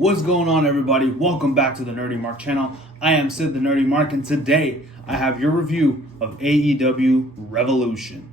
What's going on, everybody? Welcome back to the Nerdy Mark channel. I am Sid the Nerdy Mark, and today I have your review of AEW Revolution.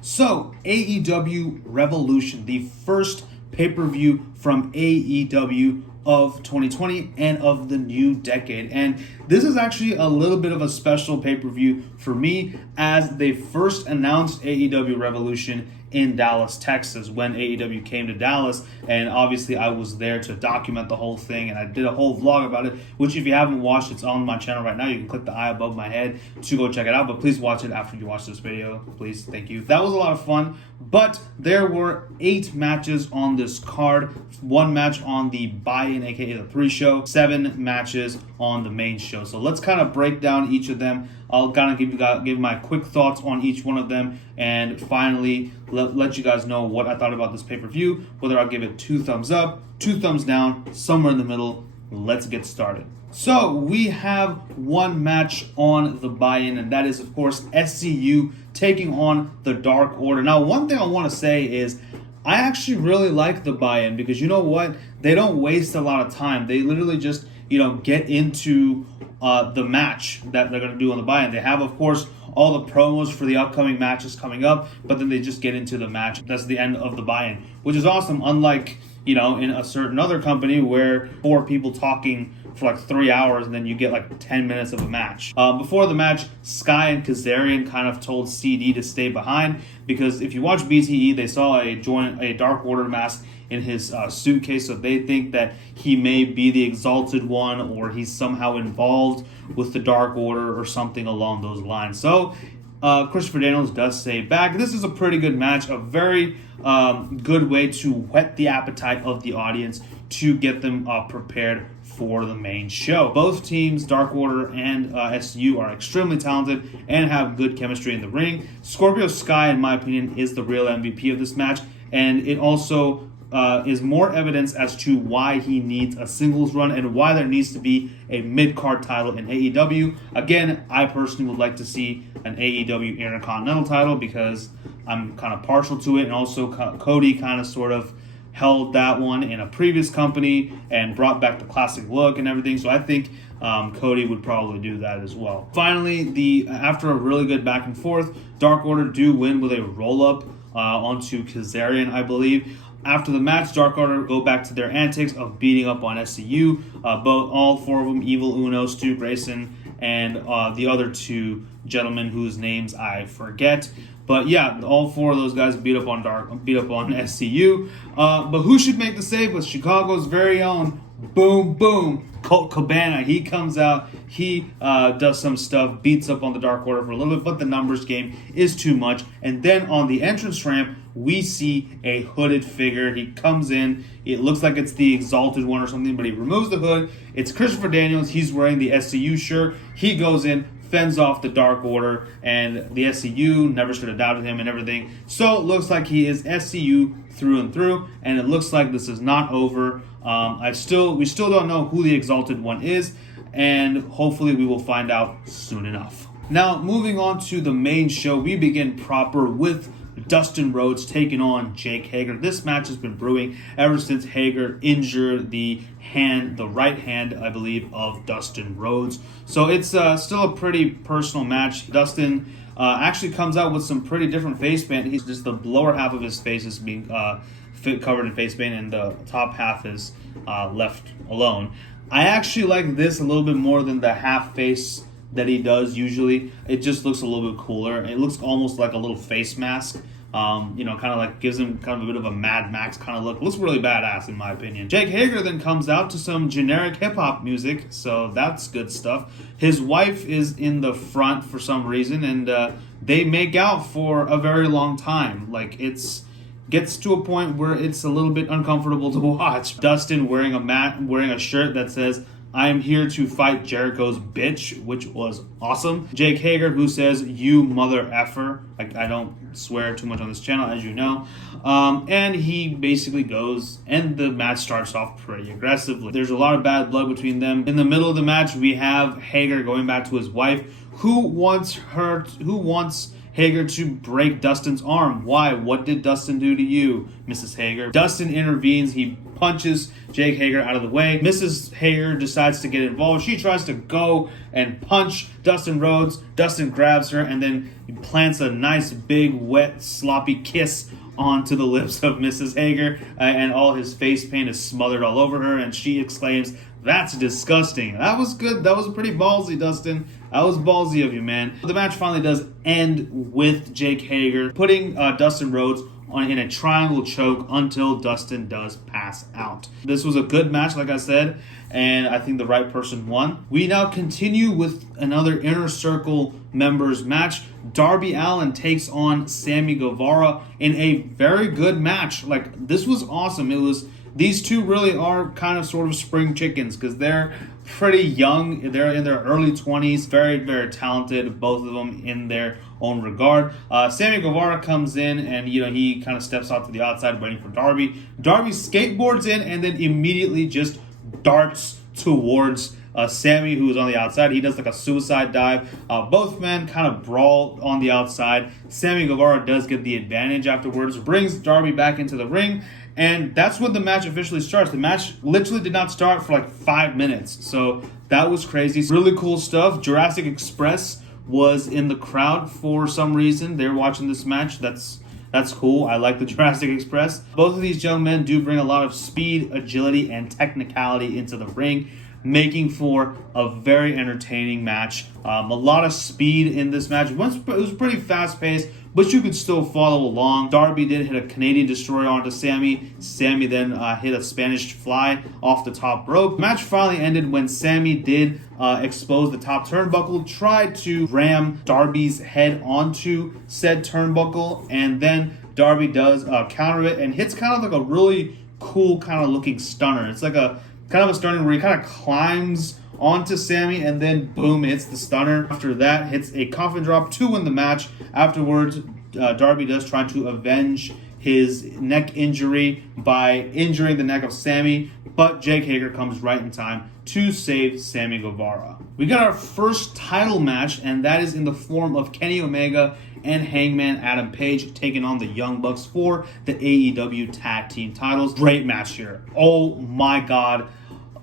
So, AEW Revolution, the first pay-per-view from AEW of 2020 and of the new decade. And this is actually a little bit of a special pay-per-view for me, as they first announced AEW Revolution in Dallas, Texas, when AEW came to Dallas. And obviously I was there to document the whole thing, and I did a whole vlog about it, which if you haven't watched, it's on my channel right now. You can click the eye above my head to go check it out, but please watch it after you watch this video, please. Thank you. That was a lot of fun, but there were 8 matches on this card, 1 match on the buy-in, aka the pre-show, 7 matches on the main show. So let's kind of break down each of them. I'll kind of give my quick thoughts on each one of them, and finally let you guys know what I thought about this pay-per-view, whether I'll give it 2 thumbs up, 2 thumbs down, somewhere in the middle. Let's get started. So we have 1 match on the buy-in, and that is, of course, SCU taking on the Dark Order. Now, one thing I want to say is I actually really like the buy-in, because you know what? They don't waste a lot of time. They literally just, get into the match that they're going to do on the buy-in. They have, of course, all the promos for the upcoming matches coming up, but then they just get into the match. That's the end of the buy-in, which is awesome, unlike, in a certain other company where 4 people talking for like 3 hours and then you get like 10 minutes of a match. Before the match, Sky and Kazarian kind of told CD to stay behind, because if you watch BTE, they saw a Dark Order mask in his suitcase, so they think that he may be the Exalted One, or he's somehow involved with the Dark Order or something along those lines. So Christopher Daniels does stay back. This is a pretty good match, a very good way to whet the appetite of the audience to get them prepared for the main show. Both teams, Dark Order and SCU, are extremely talented and have good chemistry in the ring. Scorpio Sky, in my opinion, is the real MVP of this match, and it also is more evidence as to why he needs a singles run and why there needs to be a mid-card title in AEW. Again, I personally would like to see an AEW Intercontinental title, because I'm kind of partial to it, and also Cody kind of sort of held that one in a previous company and brought back the classic look and everything, so I think Cody would probably do that as well. Finally, after a really good back and forth, Dark Order do win with a roll-up onto Kazarian, I believe. After the match, Dark Order go back to their antics of beating up on SCU. All 4 of them, Evil Uno, Stu Grayson, and the other 2 gentlemen whose names I forget. But yeah, all 4 of those guys beat up on SCU. But who should make the save? With Chicago's very own Boom Boom Colt Cabana. He comes out, he does some stuff, beats up on the Dark Order for a little bit, but the numbers game is too much. And then on the entrance ramp, we see a hooded figure. He comes in, it looks like it's the Exalted One or something, but he removes the hood. It's Christopher Daniels. He's wearing the SCU shirt. He goes in, fends off the Dark Order, and the SCU never should have doubted him and everything. So it looks like he is SCU through and through, and it looks like this is not over. We still don't know who the Exalted One is, and hopefully we will find out soon enough. Now, moving on to the main show, we begin proper with Dustin Rhodes taking on Jake Hager. This match has been brewing ever since Hager injured the right hand, I believe, of Dustin Rhodes. So it's still a pretty personal match. Dustin actually comes out with some pretty different face paint. He's just the lower half of his face is being covered in face paint, and the top half is left alone. I actually like this a little bit more than the half face that he does usually. It just looks a little bit cooler. It looks almost like a little face mask. Kind of like gives him kind of a bit of a Mad Max kind of look. Looks really badass in my opinion. Jake Hager then comes out to some generic hip-hop music, so that's good stuff. His wife is in the front for some reason, and they make out for a very long time. Like, gets to a point where it's a little bit uncomfortable to watch. Dustin wearing a shirt that says I'm here to fight Jericho's bitch, which was awesome. Jake Hager, who says, you mother effer. I don't swear too much on this channel, as you know. And he basically goes, and the match starts off pretty aggressively. There's a lot of bad blood between them. In the middle of the match, we have Hager going back to his wife, who wants Hager to break Dustin's arm. Why? What did Dustin do to you, Mrs. Hager? Dustin intervenes. He punches Jake Hager out of the way. Mrs. Hager decides to get involved. She tries to go and punch Dustin Rhodes. Dustin grabs her and then plants a nice, big, wet, sloppy kiss onto the lips of Mrs. Hager, and all his face paint is smothered all over her, and she exclaims, "That's disgusting." That was good. That was pretty ballsy, Dustin. That was ballsy of you, man. The match finally does end with Jake Hager putting Dustin Rhodes in a triangle choke until Dustin does pass out. This was a good match, like I said, and I think the right person won. We now continue with another Inner Circle members match. Darby Allin takes on Sammy Guevara in a very good match. Like, this was awesome. These two really are kind of sort of spring chickens because they're pretty young. They're in their early 20s. Very, very talented, both of them in their own regard. Sammy Guevara comes in and, he kind of steps out to the outside waiting for Darby. Darby skateboards in and then immediately just darts towards Sammy, who is on the outside. He does like a suicide dive. Both men kind of brawl on the outside. Sammy Guevara does get the advantage afterwards, brings Darby back into the ring, and that's when the match officially starts. The match literally did not start for like 5 minutes, so that was crazy. Really cool stuff. Jurassic Express was in the crowd for some reason. They're watching this match. That's cool. I like the Jurassic Express. Both of these gentlemen do bring a lot of speed, agility, and technicality into the ring, making for a very entertaining match. A lot of speed in this match. It was pretty fast-paced, but you could still follow along. Darby did hit a Canadian Destroyer onto Sammy. Sammy then hit a Spanish Fly off the top rope. The match finally ended when Sammy did expose the top turnbuckle, tried to ram Darby's head onto said turnbuckle, and then Darby does counter it and hits kind of like a really cool kind of looking stunner. It's like a kind of a stunner where he kind of climbs onto Sammy and then boom, hits the stunner. After that, hits a coffin drop to win the match. Afterwards, Darby does try to avenge his neck injury by injuring the neck of Sammy, but Jake Hager comes right in time to save Sammy Guevara. We got our first title match, and that is in the form of Kenny Omega and Hangman Adam Page taking on the Young Bucks for the AEW Tag Team titles. Great match here. Oh my God.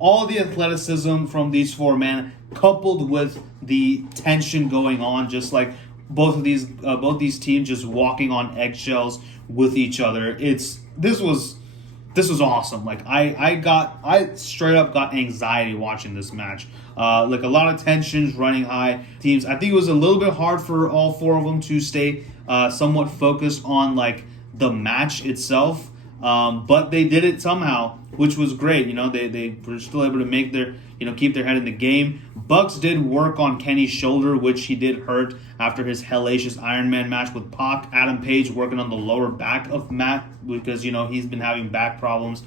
All the athleticism from these four men, coupled with the tension going on, just like both these teams just walking on eggshells with each other. This was awesome. Like I straight up got anxiety watching this match. Like a lot of tensions running high. Teams. I think it was a little bit hard for all four of them to stay somewhat focused on like the match itself. But they did it somehow, which was great. They were still able to make their, keep their head in the game. Bucks did work on Kenny's shoulder, which he did hurt after his hellacious Iron Man match with Pac. Adam Page working on the lower back of Matt because, he's been having back problems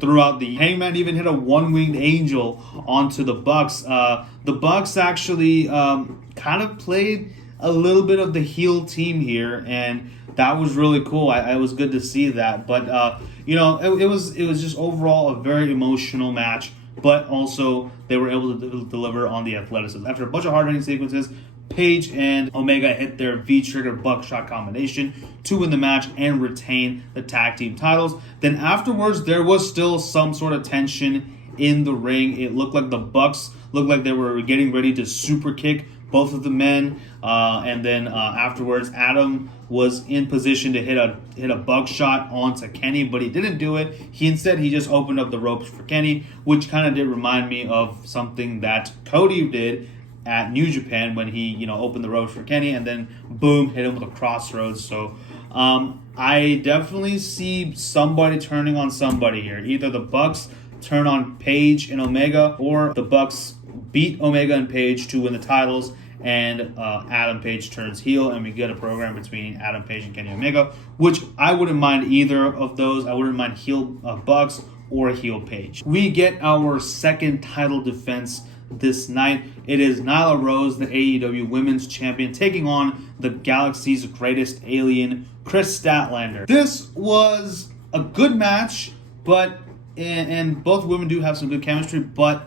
throughout the... Hangman even hit a one-winged angel onto the Bucks. The Bucks actually kind of played a little bit of the heel team here, and that was really cool. It was good to see that. But, it was just overall a very emotional match, but also they were able to deliver on the athleticism. After a bunch of hard-hitting sequences, Page and Omega hit their V-trigger buckshot combination to win the match and retain the tag team titles. Then afterwards, there was still some sort of tension in the ring. It looked like the Bucks looked like they were getting ready to super kick both of the men, and then afterwards, Adam was in position to hit a buckshot onto Kenny, but he didn't do it. He just opened up the ropes for Kenny, which kind of did remind me of something that Cody did at New Japan when he opened the ropes for Kenny and then boom, hit him with a crossroads. So I definitely see somebody turning on somebody here. Either the Bucks turn on Page and Omega, or the Bucks beat Omega and Page to win the titles, and Adam Page turns heel, and we get a program between Adam Page and Kenny Omega, which I wouldn't mind either of those. I wouldn't mind heel Bucks or heel page. We get our second title defense this night. It is Nyla Rose, the AEW Women's Champion, taking on the Galaxy's greatest alien, Chris Statlander. This was a good match, but and both women do have some good chemistry, but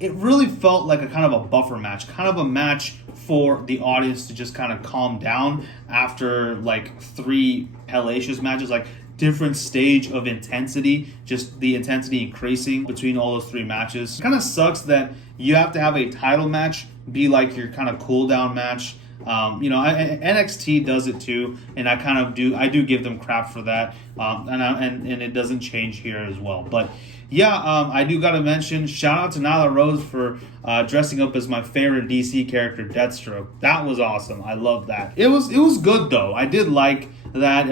it really felt like a kind of a buffer match, kind of a match for the audience to just kind of calm down after like 3 hellacious matches, like different stage of intensity, just the intensity increasing between all those 3 matches. It kind of sucks that you have to have a title match be like your kind of cool down match. NXT does it too, and I do give them crap for that, and it doesn't change here as well. But yeah, I do got to mention, shout out to Nyla Rose for dressing up as my favorite DC character, Deathstroke. That was awesome. I love that. It was good though. I did like that.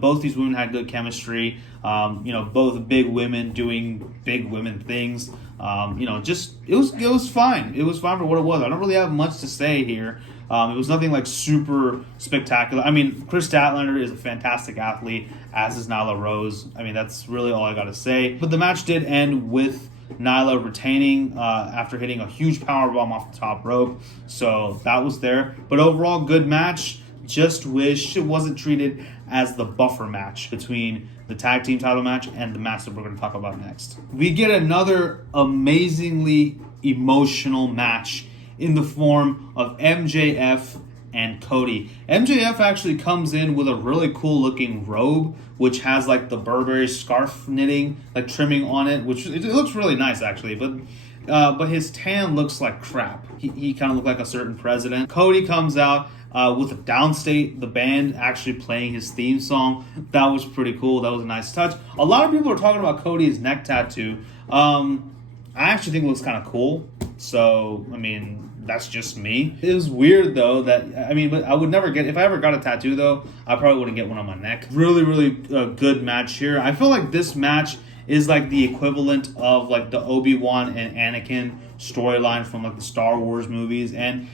Both these women had good chemistry. Both big women doing big women things. It was fine. It was fine for what it was. I don't really have much to say here. It was nothing like super spectacular. I mean, Chris Statlander is a fantastic athlete, as is Nyla Rose. I mean, that's really all I got to say. But the match did end with Nyla retaining after hitting a huge powerbomb off the top rope. So that was there. But overall, good match. Just wish it wasn't treated as the buffer match between the tag team title match and the match that we're going to talk about next. We get another amazingly emotional match in the form of MJF and Cody. MJF actually comes in with a really cool looking robe, which has like the Burberry scarf knitting, like trimming on it, which it looks really nice actually, but his tan looks like crap. He kind of looked like a certain president. Cody comes out with a Downstate, the band actually playing his theme song. That was pretty cool. That was a nice touch. A lot of people are talking about Cody's neck tattoo. I actually think it looks kind of cool. So, I mean, that's just me. It was weird, though, but I would never get, if I ever got a tattoo, though, I probably wouldn't get one on my neck. Really, really good match here. I feel like this match is like the equivalent of like the Obi-Wan and Anakin storyline from like the Star Wars movies. And,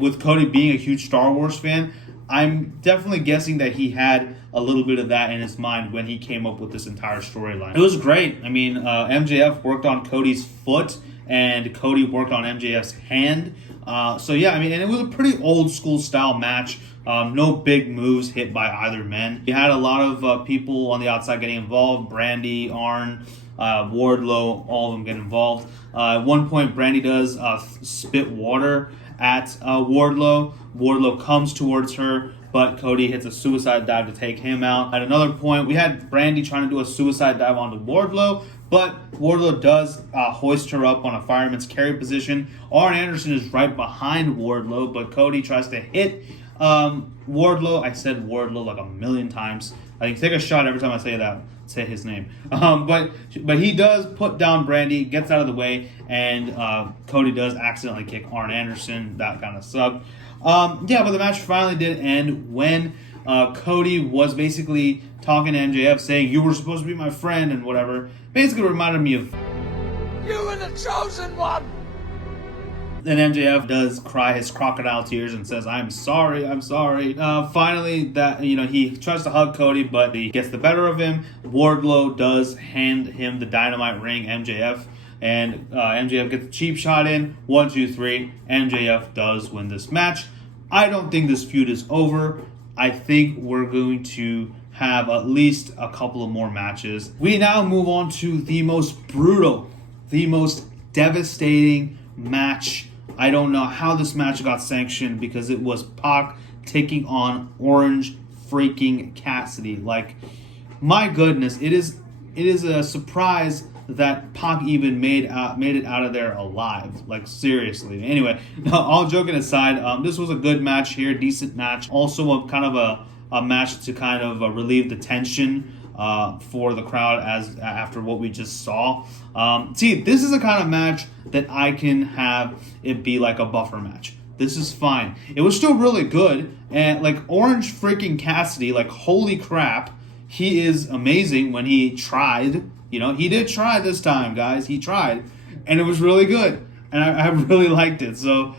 with Cody being a huge Star Wars fan, I'm definitely guessing that he had a little bit of that in his mind when he came up with this entire storyline. It was great. I mean, MJF worked on Cody's foot, and Cody worked on MJF's hand. And it was a pretty old school style match. No big moves hit by either men. You had a lot of people on the outside getting involved. Brandy, Arn, Wardlow, all of them get involved. At one point, Brandy does spit water at Wardlow. Wardlow comes towards her, but Cody hits a suicide dive to take him out. At another point, we had Brandy trying to do a suicide dive onto Wardlow, but Wardlow does hoist her up on a fireman's carry position. Arn Anderson is right behind Wardlow, but Cody tries to hit Wardlow. I said Wardlow like a million times. I can take a shot every time I say his name. But he does put down Brandy, gets out of the way, and Cody does accidentally kick Arn Anderson. That kind of sucked. But the match finally did end when Cody was basically talking to MJF, saying, "You were supposed to be my friend," and whatever. Basically reminded me of, "You were the chosen one!" Then MJF does cry his crocodile tears and says, I'm sorry. Finally, he tries to hug Cody, but he gets the better of him. Wardlow does hand him the dynamite ring, MJF, and MJF gets a cheap shot in. 1, 2, 3. MJF does win this match. I don't think this feud is over. I think we're going to have at least a couple of more matches. We now move on to the most brutal, the most devastating match. I don't know how this match got sanctioned, because it was Pac taking on Orange freaking Cassidy. Like, my goodness, it is a surprise that Pac even made it out of there alive. Like, seriously. Anyway, all joking aside, this was a good match here, decent match. Also a kind of a match to kind of relieve the tension for the crowd after what we just saw. This is the kind of match that I can have it be like a buffer match. This is fine. It was still really good, and like Orange freaking Cassidy, like holy crap, he is amazing when he tried. He did try this time, guys. He tried, and it was really good, and I really liked it. So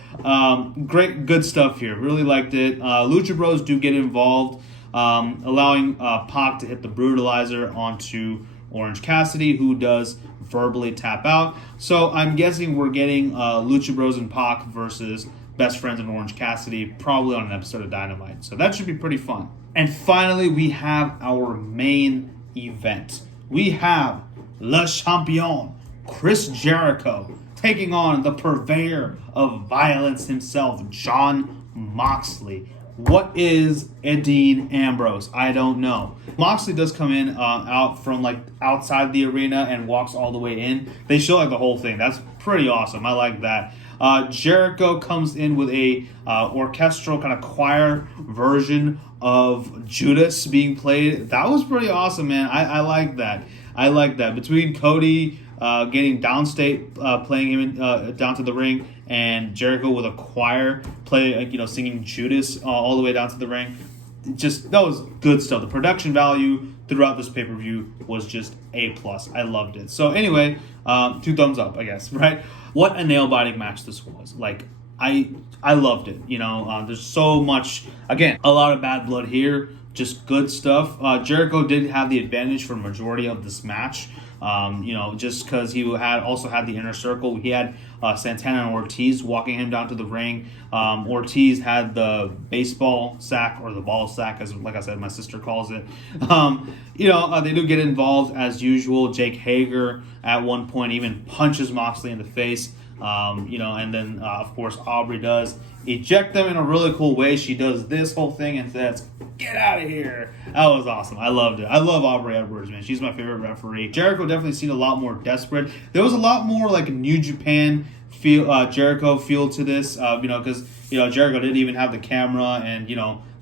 good stuff here. Really liked it. Lucha Bros do get involved, allowing Pac to hit the brutalizer onto Orange Cassidy, who does verbally tap out. So I'm guessing we're getting Lucha Bros and Pac versus Best Friends and Orange Cassidy, probably on an episode of Dynamite. So that should be pretty fun. And finally, we have our main event. We have Le Champion, Chris Jericho, taking on the purveyor of violence himself, Jon Moxley. What is Dean Ambrose? I don't know. Moxley does come in out from like outside the arena and walks all the way in. They show like the whole thing. That's pretty awesome. I like that. Jericho comes in with a orchestral kind of choir version of Judas being played. That was pretty awesome, man. I like that. I like that. Between Cody getting downstate, playing him down to the ring, and Jericho with a choir singing Judas all the way down to the ring. That was good stuff. The production value throughout this pay-per-view was just A+. I loved it. So anyway, 2 thumbs up, I guess, right? What a nail-biting match this was. Like, I loved it. There's so much, again, a lot of bad blood here. Just good stuff. Jericho did have the advantage for majority of this match. Just because he also had the inner circle. He had Santana and Ortiz walking him down to the ring. Ortiz had the baseball sack, or the ball sack, as like I said, my sister calls it. They do get involved as usual. Jake Hager at one point even punches Moxley in the face. And then of course Aubrey does eject them in a really cool way. She does this whole thing and says, "Get out of here." That was awesome. I loved it. I love Aubrey Edwards, man. She's my favorite referee. Jericho definitely seemed a lot more desperate. There was a lot more like New Japan Jericho feel to this, because Jericho didn't even have the camera and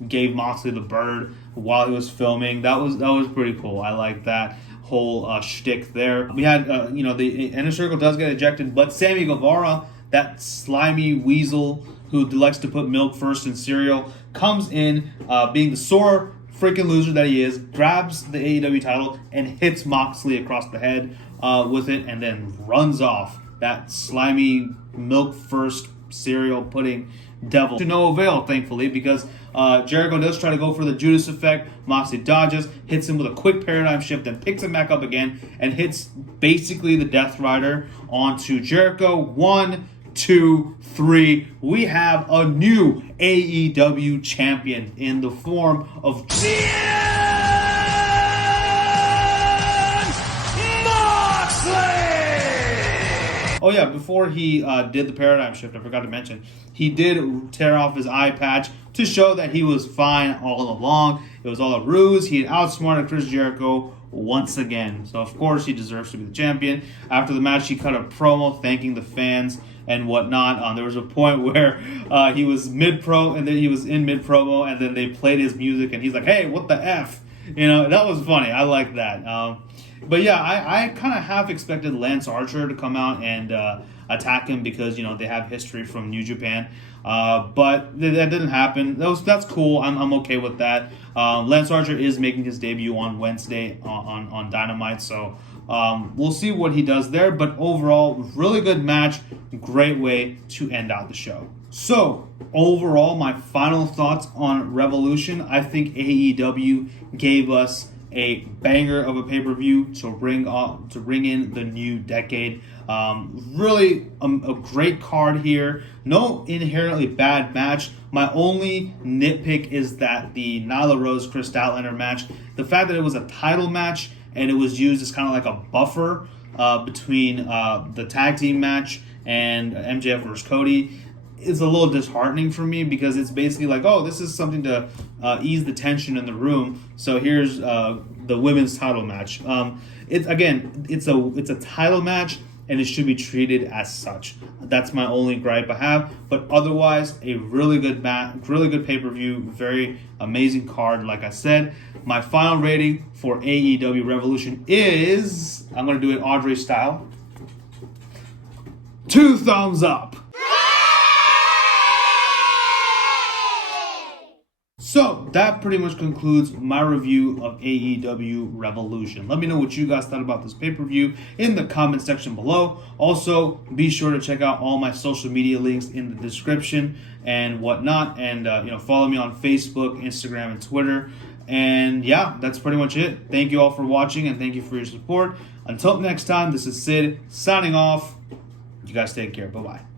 gave Moxley the bird while he was filming. That was pretty cool. I like that whole shtick there. We had the inner circle does get ejected, but Sammy Guevara, that slimy weasel who likes to put milk first in cereal, comes in, being the sore freaking loser that he is, grabs the AEW title and hits Moxley across the head with it, and then runs off. That slimy milk first cereal pudding devil. To no avail, thankfully, because Jericho does try to go for the Judas effect. Moxley dodges, hits him with a quick paradigm shift, then picks him back up again and hits basically the Death Rider onto Jericho. 1, 2, 3. We have a new AEW champion in the form of Oh yeah, before he did the paradigm shift, I forgot to mention, he did tear off his eye patch to show that he was fine all along. It was all a ruse. He had outsmarted Chris Jericho once again. So of course he deserves to be the champion. After the match, he cut a promo thanking the fans and whatnot. There was a point where he was mid-pro, and then he was in mid-promo, and then they played his music, and he's like, "Hey, what the F?" That was funny. I like that. But yeah, I kind of half expected Lance Archer to come out and attack him because, they have history from New Japan. But that didn't happen. That's cool. I'm okay with that. Lance Archer is making his debut on Wednesday on Dynamite, so we'll see what he does there. But overall, really good match. Great way to end out the show. So, overall, my final thoughts on Revolution. I think AEW gave us a banger of a pay-per-view to bring in the new decade. Really a great card here. No inherently bad match. My only nitpick is that the Nyla Rose Chris Statlander match, the fact that it was a title match and it was used as kind of like a buffer between the tag team match and MJF versus Cody, is a little disheartening for me, because it's basically like, oh, this is something to ease the tension in the room. So here's the women's title match. It's a title match, and it should be treated as such. That's my only gripe I have. But otherwise, a really good really good pay-per-view, very amazing card. Like I said, my final rating for AEW Revolution is, I'm going to do it Audrey style, 2 thumbs up. So that pretty much concludes my review of AEW Revolution. Let me know what you guys thought about this pay-per-view in the comment section below. Also, be sure to check out all my social media links in the description and whatnot. And follow me on Facebook, Instagram, and Twitter. And yeah, that's pretty much it. Thank you all for watching, and thank you for your support. Until next time, this is Sid signing off. You guys take care. Bye-bye.